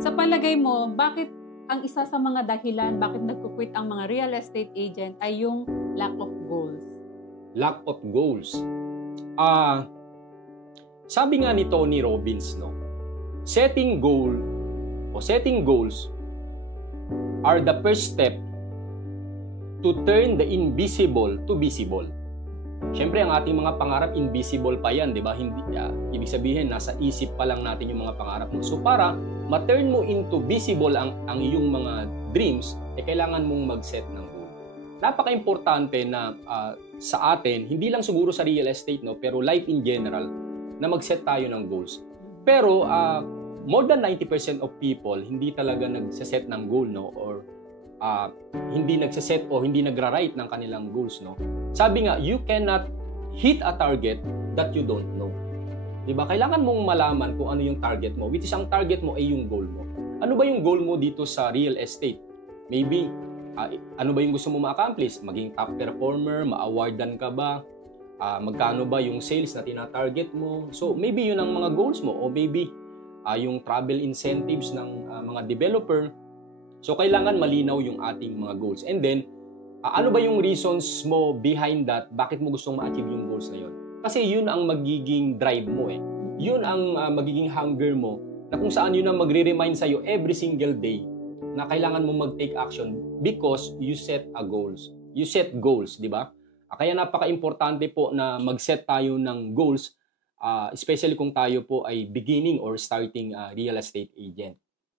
Sa palagay mo, bakit ang isa sa mga dahilan bakit nagko-quit ang mga real estate agent ay yung lack of goals? Lack of goals. Sabi nga ni Tony Robbins, no, setting goals are the first step to turn the invisible to visible. Siyempre, ang ating mga pangarap, invisible pa yan, di ba? Hindi, ibig sabihin, nasa isip pa lang natin yung mga pangarap mo. So, para ma-turn mo into visible ang iyong mga dreams, kailangan mong mag-set ng goal. Napaka-importante na sa atin, hindi lang siguro sa real estate, no, pero life in general, na mag-set tayo ng goals. Pero, more than 90% of people, hindi talaga nagsaset ng goal, no, or hindi nagsaset o hindi nagra-write ng kanilang goals, no. Sabi nga, you cannot hit a target that you don't know. Diba? Kailangan mong malaman kung ano yung target mo, which is ang target mo ay yung goal mo. Ano ba yung goal mo dito sa real estate? Maybe, ano ba yung gusto mo ma-accomplish? Maging top performer, ma-awardan ka ba? Magkano ba yung sales na tina-target mo? So, maybe yun ang mga goals mo, o maybe yung travel incentives ng mga developer. So, kailangan malinaw yung ating mga goals. And then, ano ba yung reasons mo behind that? Bakit mo gustong ma-achieve yung goals na yun? Kasi yun ang magiging drive mo eh. Yun ang magiging hunger mo na kung saan yun ang magre-remind sa'yo every single day na kailangan mo mag-take action because you set goals. You set goals, di ba? Kaya napaka-importante po na mag-set tayo ng goals, especially kung tayo po ay beginning or starting real estate agent.